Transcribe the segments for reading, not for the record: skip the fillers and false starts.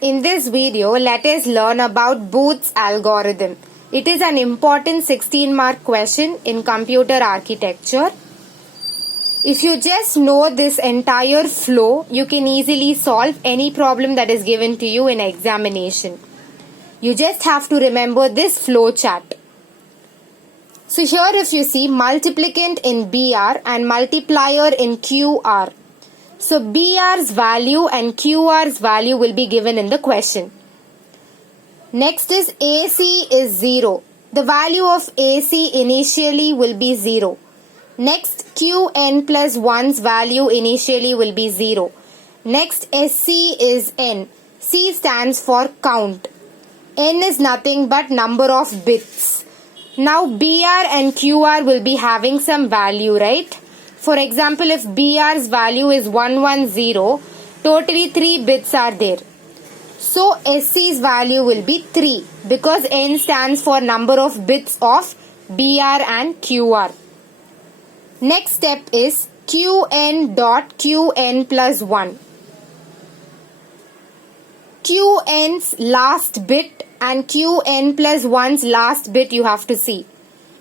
In this video, let us learn about Booth's algorithm. It is an important 16-mark question in computer architecture. If you just know this entire flow, you can easily solve any problem that is given to you in examination. You just have to remember this flow chart. So here if you see multiplicand in BR and multiplier in QR. So BR's value and QR's value will be given in the question. Next is AC is 0. The value of AC initially will be 0. Next QN plus 1's value initially will be 0. Next SC is N. C stands for count. N is nothing but number of bits. Now BR and QR will be having some value, right? For example, if BR's value is 110, totally 3 bits are there. So SC's value will be 3 because N stands for number of bits of BR and QR. Next step is QN dot QN plus 1. QN's last bit and QN plus 1's last bit you have to see.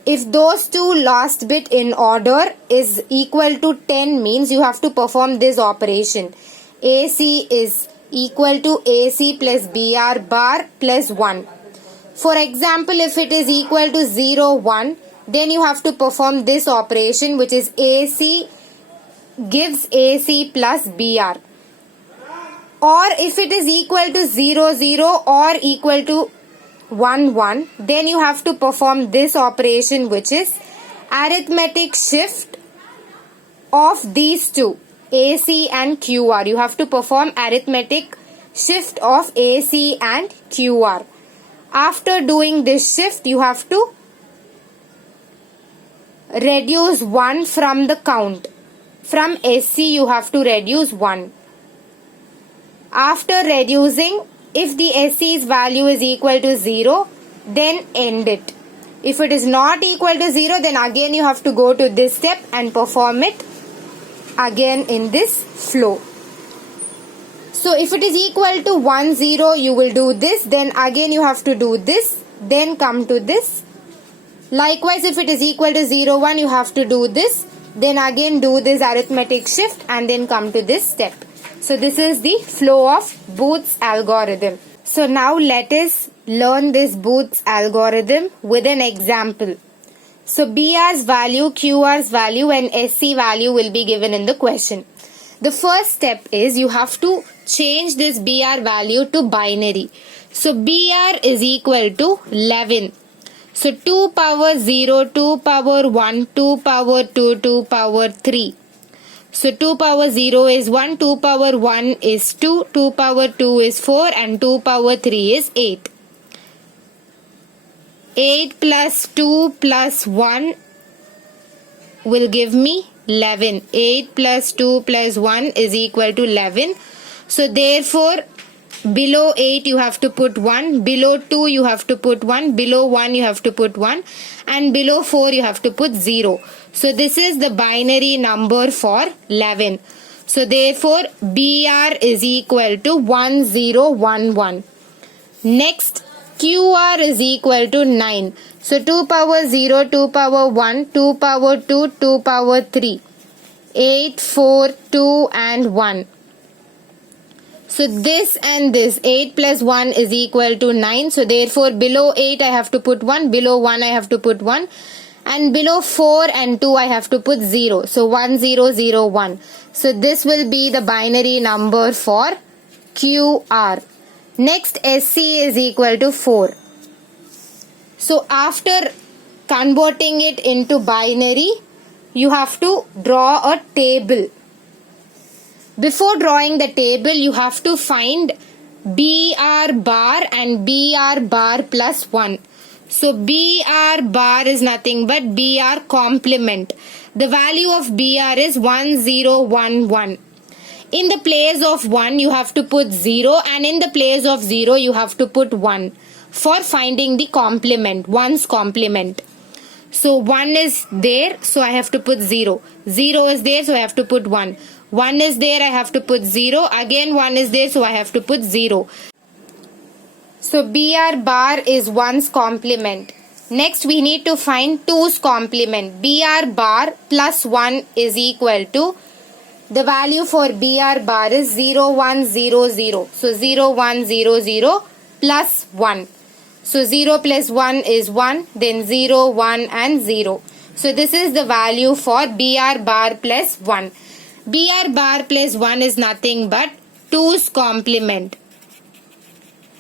If those two last bit in order is equal to 10 means you have to perform this operation. AC is equal to AC plus BR bar plus 1. For example, if it is equal to 0, 1, then you have to perform this operation which is AC gives AC plus BR. Or if it is equal to 0, 0 or equal to 1, 1, then you have to perform this operation which is arithmetic shift of these two, AC and QR. You have to perform arithmetic shift of AC and QR. After doing this shift, you have to reduce 1 from the count. From SC, you have to reduce 1. After reducing, if the SC's value is equal to 0, then end it. If it is not equal to 0, then again you have to go to this step and perform it again in this flow. So if it is equal to 1, 0, you will do this, then again you have to do this, then come to this. Likewise, if it is equal to 0, 1, you have to do this, then again do this arithmetic shift and then come to this step. So this is the flow of Booth's algorithm. So now let us learn this Booth's algorithm with an example. So BR's value, QR's value and SC value will be given in the question. The first step is you have to change this BR value to binary. So BR is equal to 11. So 2 power 0, 2 power 1, 2 power 2, 2 power 3. So 2 power 0 is 1, 2 power 1 is 2, 2 power 2 is 4 and 2 power 3 is 8. 8 plus 2 plus 1 will give me 11. 8 plus 2 plus 1 is equal to 11. So therefore below 8 you have to put 1, below 2 you have to put 1, below 1 you have to put 1 and below 4 you have to put 0. So this is the binary number for 11. So therefore BR is equal to 1011. Next QR is equal to 9. So 2 power 0, 2 power 1, 2 power 2, 2 power 3. 8, 4, 2 and 1. So this and this 8 plus 1 is equal to 9. So therefore below 8 I have to put 1, below 1 I have to put 1 and below 4 and 2 I have to put 0. So 1, 0, 0, 1. So this will be the binary number for QR. Next SC is equal to 4. So after converting it into binary, you have to draw a table. Before drawing the table, you have to find BR bar and BR bar plus 1. So BR bar is nothing but BR complement. The value of BR is 1011. In the place of 1 you have to put 0 and in the place of 0 you have to put 1 for finding the complement, 1's complement. So 1 is there, so I have to put 0. 0 is there, so I have to put 1. 1 is there, I have to put 0. Again 1 is there, so I have to put 0. So BR bar is 1's complement. Next we need to find 2's complement. BR bar plus 1 is equal to, the value for BR bar is 0, 1, 0, 0. So 0, 1, 0, 0 plus 1. So 0 plus 1 is 1, then 0, 1 and 0. So this is the value for BR bar plus 1. BR bar plus 1 is nothing but 2's complement.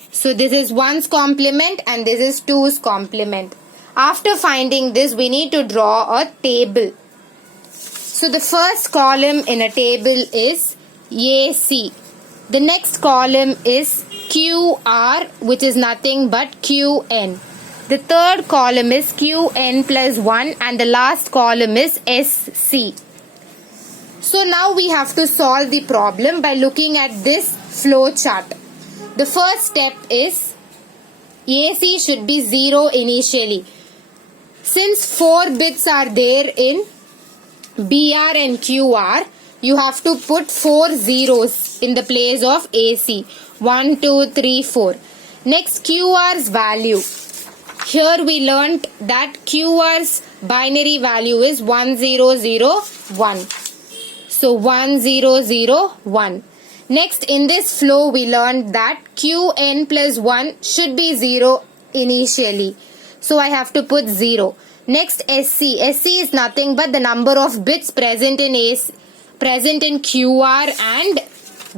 So this is 1's complement and this is 2's complement. After finding this, we need to draw a table. So the first column in a table is AC. The next column is QR, which is nothing but QN. The third column is QN plus 1 and the last column is SC. So now we have to solve the problem by looking at this flow chart. The first step is AC should be 0 initially. Since 4 bits are there in BR and QR, you have to put 4 zeros in the place of AC. 1, 2, 3, 4. Next, QR's value. Here we learnt that QR's binary value is 1001. So 1001. Next, in this flow we learned that Qn plus 1 should be 0 initially. So I have to put 0. Next, SC. SC is nothing but the number of bits present in QR and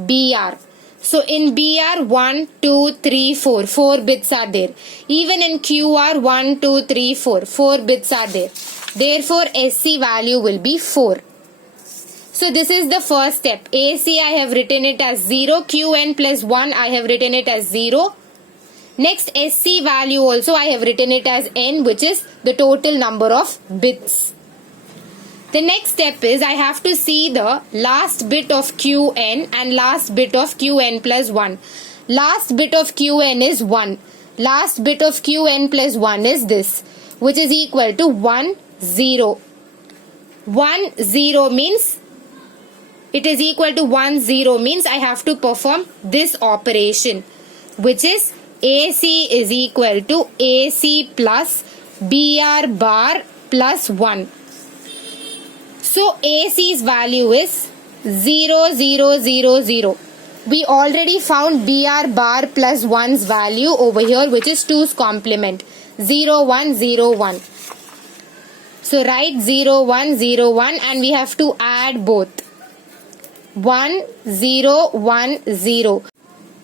BR. So in BR 1, 2, 3, 4. 4 bits are there. Even in QR 1, 2, 3, 4. 4 bits are there. Therefore SC value will be 4. So this is the first step. AC I have written it as 0. QN plus 1 I have written it as 0. Next, SC value also I have written it as N, which is the total number of bits. The next step is I have to see the last bit of Qn and last bit of Qn plus 1. Last bit of Qn is 1. Last bit of Qn plus 1 is this, which is equal to 1, 0. 1, 0 means it is equal to 1, 0 means I have to perform this operation, which is AC is equal to AC plus BR bar plus 1. So AC's value is 0, 0, 0, 0. We already found BR bar plus 1's value over here, which is 2's complement. 0, 1, 0, 1. So write 0, 1, 0, 1 and we have to add both. 1, 0, 1, 0.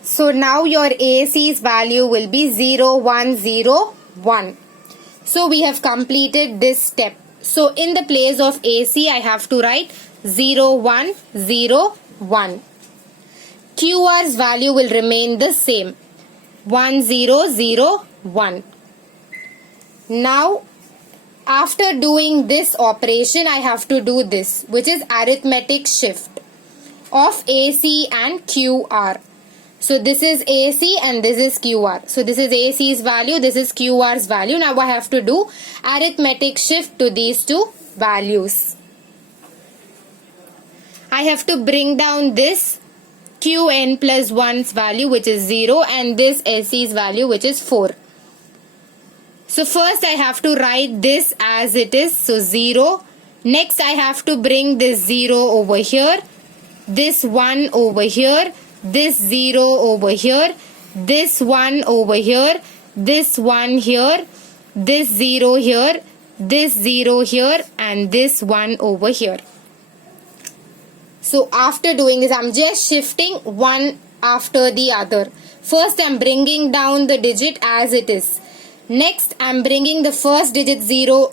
So now your AC's value will be 0, 1, 0, 1. So we have completed this step. So in the place of AC, I have to write 0, 1, 0, 1. QR's value will remain the same. 1, 0, 0, 1. Now, after doing this operation, I have to do this, which is arithmetic shift of AC and QR. So this is AC and this is QR. So this is AC's value, this is QR's value. Now I have to do arithmetic shift to these two values. I have to bring down this Qn plus 1's value, which is 0, and this SC's value, which is 4. So first I have to write this as it is, so 0. Next I have to bring this 0 over here, this 1 over here, this 0 over here, this 1 over here, this 1 here, this 0 here, this 0 here, and this 1 over here. So after doing this, I'm just shifting one after the other. First I'm bringing down the digit as it is. Next I'm bringing the first digit 0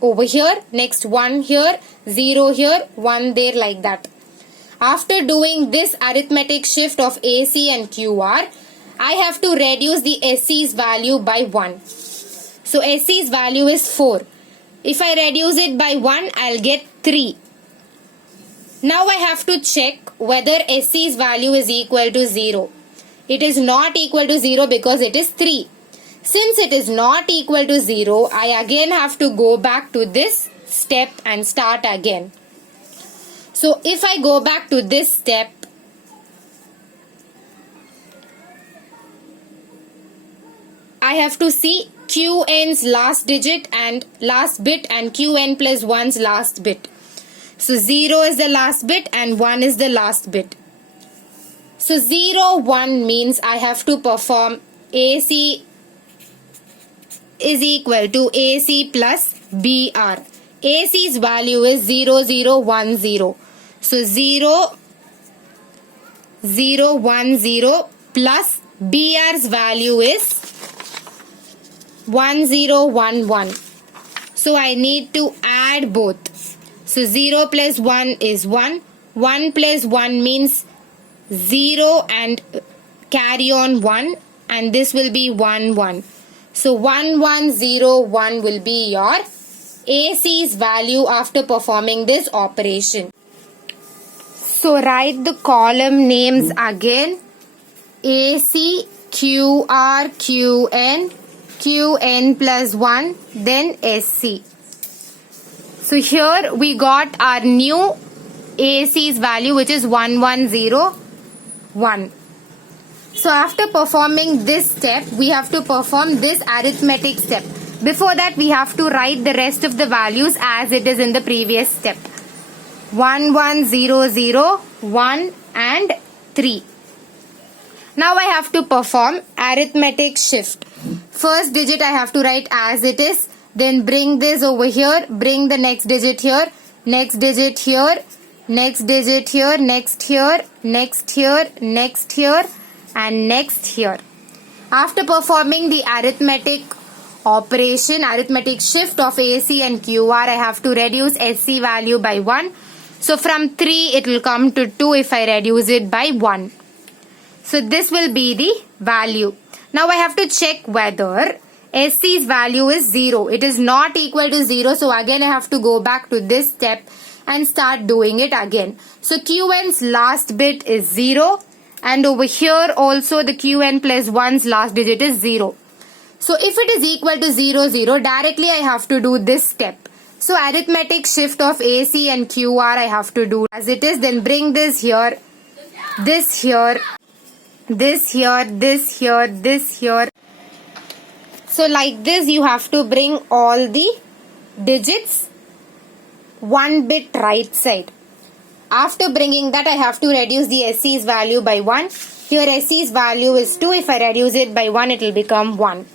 over here, next 1 here, 0 here, 1 there, like that. After doing this arithmetic shift of AC and QR, I have to reduce the SC's value by 1. So SC's value is 4. If I reduce it by 1, I'll get 3. Now I have to check whether SC's value is equal to 0. It is not equal to 0 because it is 3. Since it is not equal to 0, I again have to go back to this step and start again. So if I go back to this step, I have to see Qn's last digit and last bit and Qn plus 1's last bit. So 0 is the last bit and 1 is the last bit. So 0, 1 means I have to perform AC is equal to AC plus BR. AC's value is 0, 0, 1, 0. So 0, 0, 1, 0 plus BR's value is 1, 0, 1, 1. So I need to add both. So 0 plus 1 is 1. 1 plus 1 means 0 and carry on 1, and this will be 1, 1. So 1, 1, 0, 1 will be your AC's value after performing this operation. So write the column names again. AC, QR, QN, QN plus 1, then SC. So here we got our new AC's value, which is 1101. So after performing this step, we have to perform this arithmetic step. Before that, we have to write the rest of the values as it is in the previous step. 1, 1, 0, 0, 1 and 3. Now I have to perform arithmetic shift. First digit I have to write as it is. Then bring this over here. Bring the next digit here. Next digit here. Next digit here. Next here. Next here. Next here. And next here. After performing the arithmetic operation, arithmetic shift of AC and QR, I have to reduce SC value by 1. So from 3 it will come to 2 if I reduce it by 1. So this will be the value. Now I have to check whether SC's value is 0. It is not equal to 0. So again I have to go back to this step and start doing it again. So QN's last bit is 0. And over here also the Qn plus 1's last digit is 0. So if it is equal to 0, 0, directly I have to do this step. So arithmetic shift of AC and QR I have to do as it is. Then bring this here, this here, this here, this here, this here. So like this you have to bring all the digits one bit right side. After bringing that I have to reduce the SC's value by 1. Here SC's value is 2. If I reduce it by 1 it will become 1.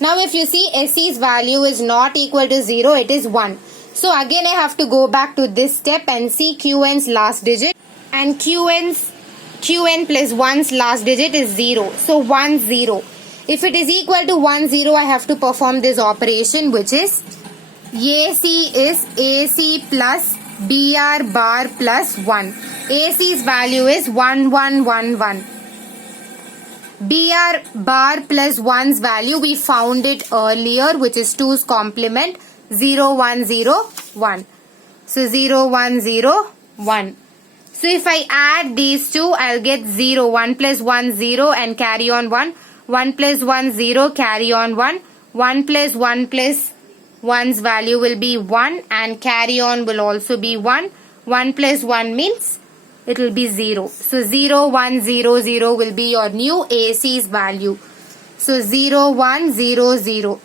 Now if you see SC's value is not equal to 0, it is 1. So again I have to go back to this step and see QN's last digit. And QN plus 1's last digit is 0. So 1, 0. If it is equal to 1, 0, I have to perform this operation, which is AC is AC plus BR bar plus 1. AC's value is 1, 1, 1, 1. BR bar plus 1's value we found it earlier, which is 2's complement, 0, 1, 0, 1. So 0, 1, 0, 1. So if I add these two, I'll get 0. 1 plus 1, 0 and carry on 1. 1 plus 1, 0, carry on 1. 1 plus 1 plus 1's value will be 1 and carry on will also be 1. 1 plus 1 means it will be 0. So 0, 1, 0, 0 will be your new AC's value. So 0, 1, 0, 0.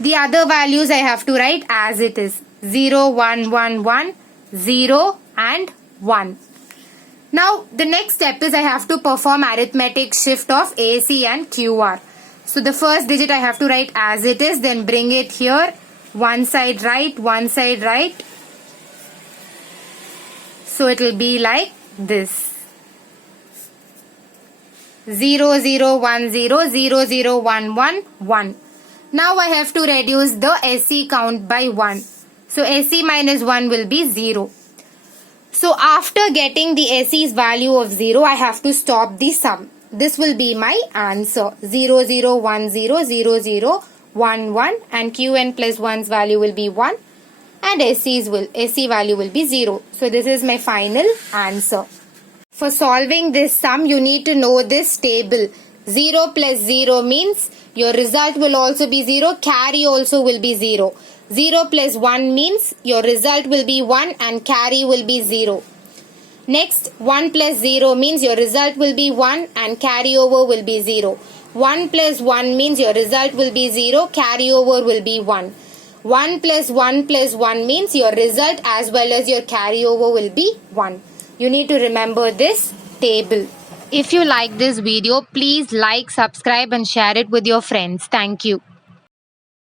The other values I have to write as it is. 0, 1, 1, 1, 0 and 1. Now the next step is I have to perform arithmetic shift of AC and QR. So the first digit I have to write as it is, then bring it here. One side right, one side right. So it will be like this. 0, 0, 1, 0, 0, 0, 1, 1, 1. Now I have to reduce the SC count by 1. So SC minus 1 will be 0. So after getting the SC's value of 0, I have to stop the sum. This will be my answer. 0, 0, 1, 0, 0, 0, 1, 1 and Qn plus 1's value will be 1 and SC value will be 0. So this is my final answer. For solving this sum, you need to know this table. 0 plus 0 means your result will also be 0, carry also will be 0. 0 plus 1 means your result will be 1 and carry will be 0. Next, 1 plus 0 means your result will be 1 and carry over will be 0. 1 plus 1 means your result will be 0, carryover will be 1. 1 plus 1 plus 1 means your result as well as your carryover will be 1. You need to remember this table. If you like this video, please like, subscribe and share it with your friends. Thank you.